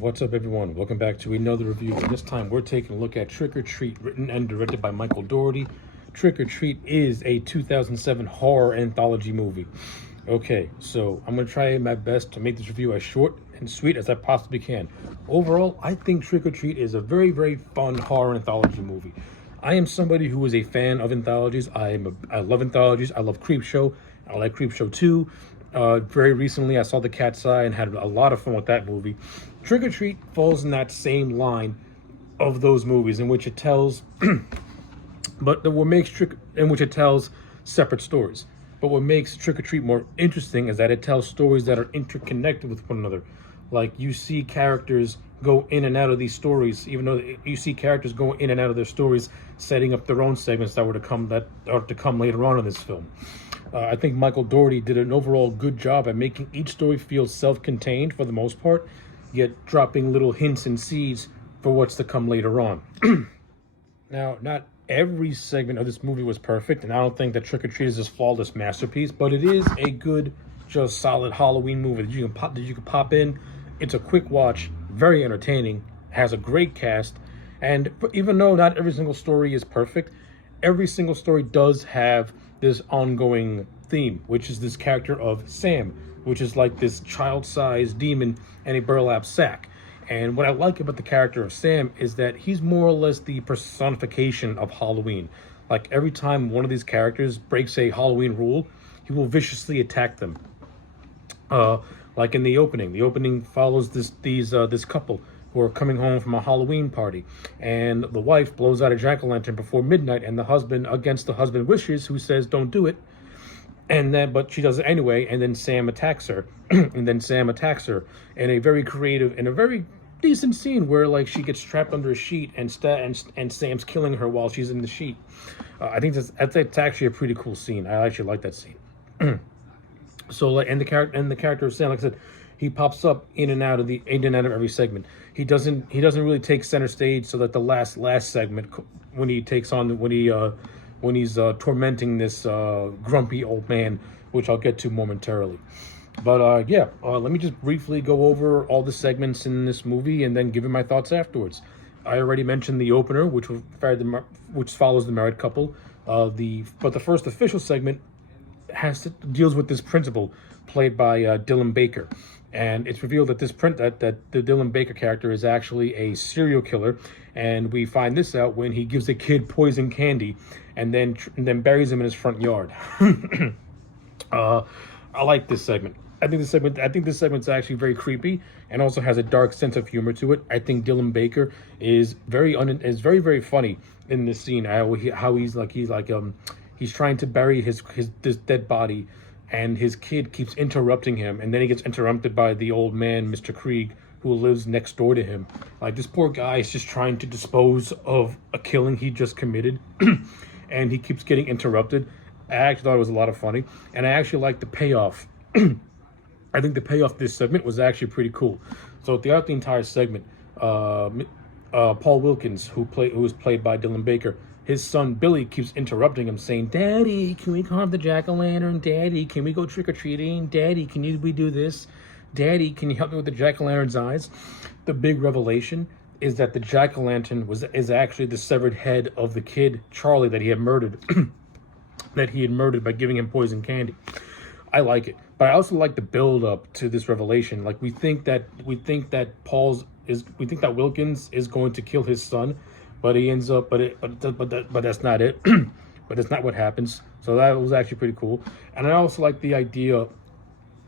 What's up, everyone? Welcome back to another review. And this time we're taking a look at Trick or Treat, written and directed by Michael Dougherty. Trick or Treat is a 2007 horror anthology movie. Okay, so I'm going to try my best to make this review as short and sweet as I possibly can. Overall, I think Trick or Treat is a very, very fun horror anthology movie. I am somebody who is a fan of anthologies. I love anthologies. I love Creepshow. I like Creepshow 2. Very recently, I saw The Cat's Eye and had a lot of fun with that movie. Trick or Treat falls in that same line of those movies in which it tells, in which it tells separate stories. But what makes Trick or Treat more interesting is that it tells stories that are interconnected with one another. Like, you see characters go in and out of these stories, even though you see characters go in and out of their stories, setting up their own segments that are to come later on in this film. I think Michael Dougherty did an overall good job at making each story feel self-contained for the most part, yet dropping little hints and seeds for what's to come later on. Now, not every segment of this movie was perfect, and I don't think that Trick or Treat is this flawless masterpiece, but it is a good, just solid Halloween movie that you can pop in. It's a quick watch, very entertaining, has a great cast, and even though not every single story is perfect, every single story does have this ongoing theme, which is this character of Sam, which is like this child-sized demon in a burlap sack. And what I like about the character of Sam is that he's more or less the personification of Halloween. Like, every time one of these characters breaks a Halloween rule, he will viciously attack them. Like in the opening follows this couple who are coming home from a Halloween party, and the wife blows out a jack-o'-lantern before midnight, and the husband, against the husband's wishes, who says don't do it, but she does it anyway, and then Sam attacks her, in a very creative and a very decent scene where, like, she gets trapped under a sheet and Sam's killing her while she's in the sheet. I think that's actually a pretty cool scene. I actually like that scene. So, like, and the character of Sam, like I said, he pops up in and out of every segment. He doesn't really take center stage, so that the last segment, when he's tormenting this grumpy old man, which I'll get to momentarily. But let me just briefly go over all the segments in this movie and then give you my thoughts afterwards. I already mentioned the opener, which follows the married couple. But the first official segment deals with this principal, played by Dylan Baker. And it's revealed that the Dylan Baker character is actually a serial killer, and we find this out when he gives a kid poison candy and then buries him in his front yard. I like this segment. I think this segment's actually very creepy and also has a dark sense of humor to it. I think Dylan Baker is very very funny in this scene. He's trying to bury this dead body, and his kid keeps interrupting him, and then he gets interrupted by the old man, Mr. Krieg, who lives next door to him. Like, this poor guy is just trying to dispose of a killing he just committed, and he keeps getting interrupted. I actually thought it was a lot of funny, and I actually like the payoff. I think the payoff of this segment was actually pretty cool. So throughout the entire segment, Paul Wilkins, who was played by Dylan Baker, his son Billy keeps interrupting him, saying, "Daddy, can we carve the jack-o'-lantern? Daddy, can we go trick-or-treating? Daddy, we do this? Daddy, can you help me with the jack-o'-lantern's eyes?" The big revelation is that the jack-o'-lantern is actually the severed head of the kid, Charlie, that he had murdered. That he had murdered by giving him poison candy. I like it, but I also like the build-up to this revelation. Like, we think that Wilkins is going to kill his son, but he ends up, but that's not it. But that's not what happens. So that was actually pretty cool. And I also like the idea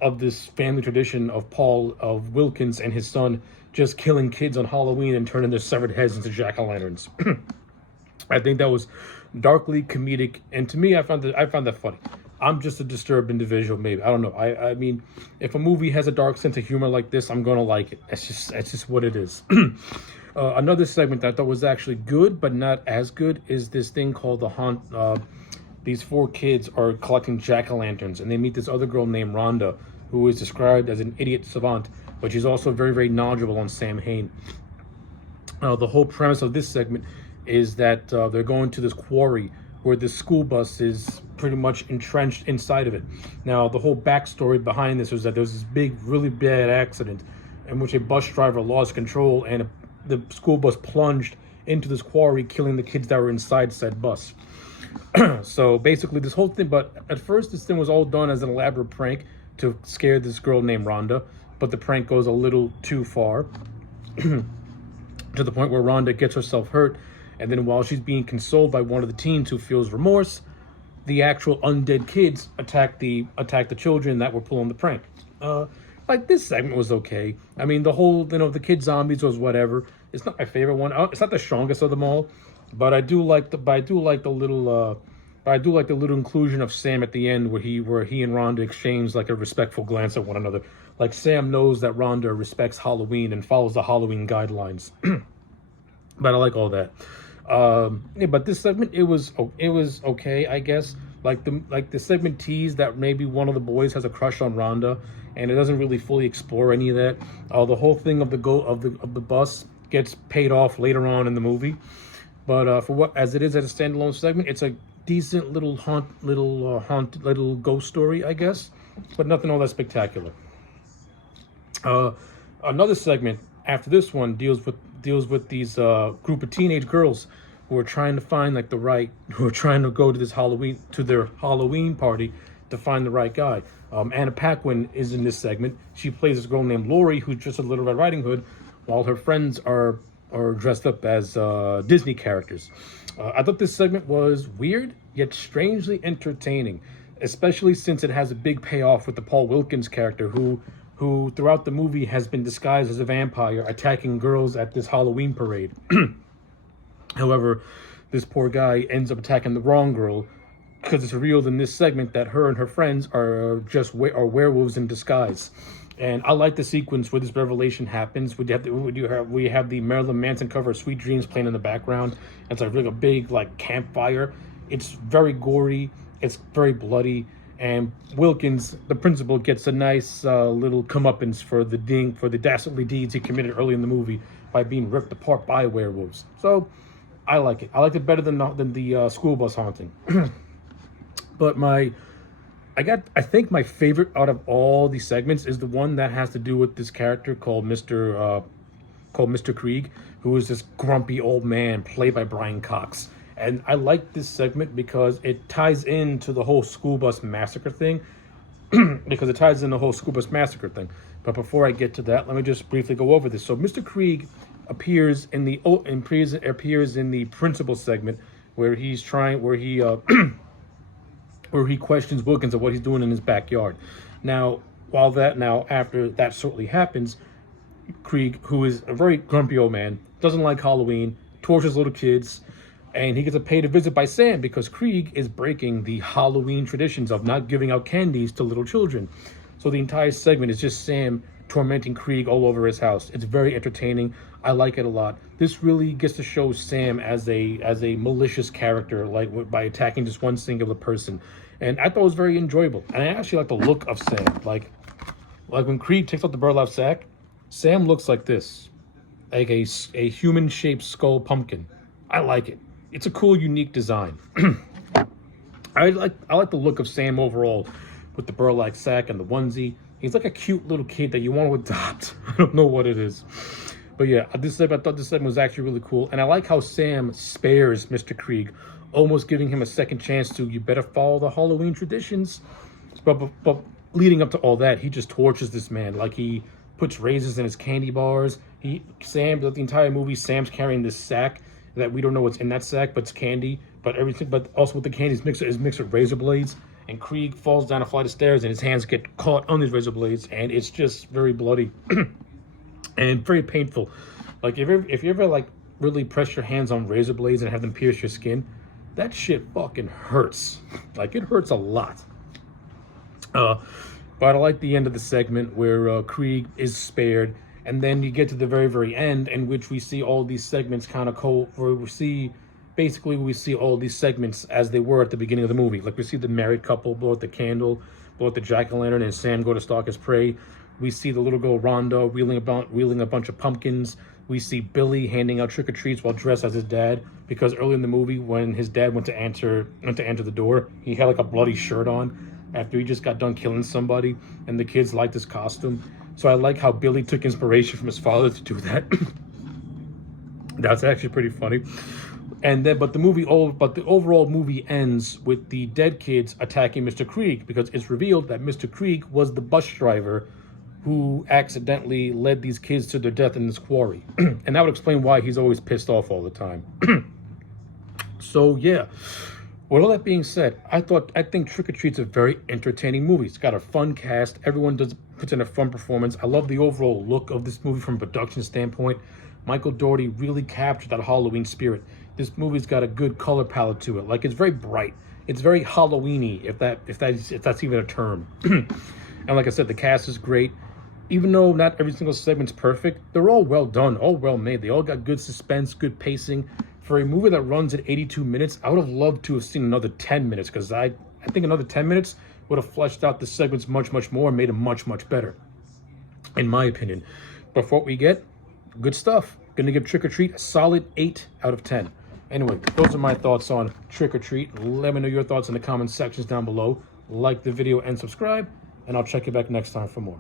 of this family tradition of Wilkins and his son just killing kids on Halloween and turning their severed heads into jack-o'-lanterns. I think that was darkly comedic, and to me, I found that funny. I'm just a disturbed individual, maybe. I don't know. I mean, if a movie has a dark sense of humor like this, I'm gonna like it. That's just what it is. Another segment that I thought was actually good, but not as good, is this thing called The Haunt. These four kids are collecting jack-o'-lanterns, and they meet this other girl named Rhonda, who is described as an idiot savant, but she's also very, very knowledgeable on Sam Hain. The whole premise of this segment is that they're going to this quarry where the school bus is pretty much entrenched inside of it. Now, the whole backstory behind this was that there was this big, really bad accident in which a bus driver lost control and the school bus plunged into this quarry, killing the kids that were inside said bus. So basically, this whole thing. But at first, this thing was all done as an elaborate prank to scare this girl named Rhonda. But the prank goes a little too far, to the point where Rhonda gets herself hurt, and then while she's being consoled by one of the teens who feels remorse, the actual undead kids attack the children that were pulling the prank. Like, this segment was okay. I mean, the whole, the kid zombies was whatever. It's not my favorite one. It's not the strongest of them all, but I do like the little inclusion of Sam at the end, where he and Rhonda exchange like a respectful glance at one another. Like, Sam knows that Rhonda respects Halloween and follows the Halloween guidelines. But I like all that. Yeah, but this segment, it was okay, I guess. Like the segment teased that maybe one of the boys has a crush on Rhonda, and it doesn't really fully explore any of that. The whole thing of the bus gets paid off later on in the movie. But for what as it is as a standalone segment, it's a decent little ghost story, I guess, but nothing all that spectacular. Another segment after this one deals with these group of teenage girls who are trying to find who are trying to go to their Halloween party to find the right guy. Anna Paquin is in this segment. She plays this girl named Lori, who's just a Little Red Riding Hood, while her friends are dressed up as Disney characters. I thought this segment was weird yet strangely entertaining, especially since it has a big payoff with the Paul Wilkins character, who throughout the movie has been disguised as a vampire attacking girls at this Halloween parade. However, this poor guy ends up attacking the wrong girl, because it's revealed in this segment that her and her friends are werewolves in disguise. And I like the sequence where this revelation happens. We have the Marilyn Manson cover of Sweet Dreams playing in the background. It's like a big campfire. It's very gory. It's very bloody. And Wilkins, the principal, gets a nice little comeuppance for the dastardly deeds he committed early in the movie by being ripped apart by werewolves. So I like it. I liked it better than the school bus haunting. But I think my favorite out of all these segments is the one that has to do with this character called Mr. Krieg, who is this grumpy old man played by Brian Cox. And I like this segment because it ties into the whole school bus massacre thing. But before I get to that, let me just briefly go over this. So Mr. Krieg appears in the principal segment, where he questions Wilkins of what he's doing in his backyard. Now, after that shortly happens, Krieg, who is a very grumpy old man, doesn't like Halloween, tortures little kids, and he gets paid a visit by Sam because Krieg is breaking the Halloween traditions of not giving out candies to little children. So the entire segment is just Sam tormenting Krieg all over his house. It's very entertaining. I like it a lot. This really gets to show Sam as a malicious character, by attacking just one singular person. And I thought it was very enjoyable. And I actually like the look of Sam. Like when Krieg takes out the burlap sack, Sam looks like this. Like a human-shaped skull pumpkin. I like it. It's a cool, unique design. I like the look of Sam overall, with the burlap sack and the onesie. He's like a cute little kid that you want to adopt. I don't know what it is. But yeah, I thought this segment was actually really cool. And I like how Sam spares Mr. Krieg, almost giving him a second chance to, you better follow the Halloween traditions. But leading up to all that, he just tortures this man. Like, he puts raisins in his candy bars. The entire movie, Sam's carrying this sack that we don't know what's in that sack, but it's candy. But also with the candy is mixed with razor blades. And Krieg falls down a flight of stairs and his hands get caught on these razor blades, and it's just very bloody and very painful. Like, if you ever really press your hands on razor blades and have them pierce your skin, that shit fucking hurts. Like, it hurts a lot. But I like the end of the segment where Krieg is spared, and then you get to the very, very end, in which we see all these segments we see all these segments as they were at the beginning of the movie. Like, we see the married couple blow out the candle, blow out the jack-o'-lantern, and Sam go to stalk his prey. We see the little girl Rhonda wheeling a bunch of pumpkins. We see Billy handing out trick-or-treats while dressed as his dad, because early in the movie, when his dad went to enter the door, he had a bloody shirt on after he just got done killing somebody, and the kids liked his costume. So I like how Billy took inspiration from his father to do that. That's actually pretty funny. And then, but the overall movie ends with the dead kids attacking Mr. Krieg, because it's revealed that Mr. Krieg was the bus driver who accidentally led these kids to their death in this quarry. And that would explain why he's always pissed off all the time. So yeah, with all that being said, I think Trick or Treat's a very entertaining movie. It's got a fun cast. Everyone puts in a fun performance. I love the overall look of this movie from a production standpoint. Michael Dougherty really captured that Halloween spirit. This movie's got a good color palette to it. Like, it's very bright. It's very Halloweeny, if that's even a term. And like I said, the cast is great. Even though not every single segment's perfect, they're all well done, all well made. They all got good suspense, good pacing. For a movie that runs at 82 minutes, I would have loved to have seen another 10 minutes, because I think another 10 minutes would have fleshed out the segments much, much more and made them much, much better, in my opinion. But for what we get, good stuff. Gonna give Trick or Treat a solid 8 out of 10. Anyway, those are my thoughts on Trick or Treat. Let me know your thoughts in the comment sections down below. Like the video and subscribe, and I'll check you back next time for more.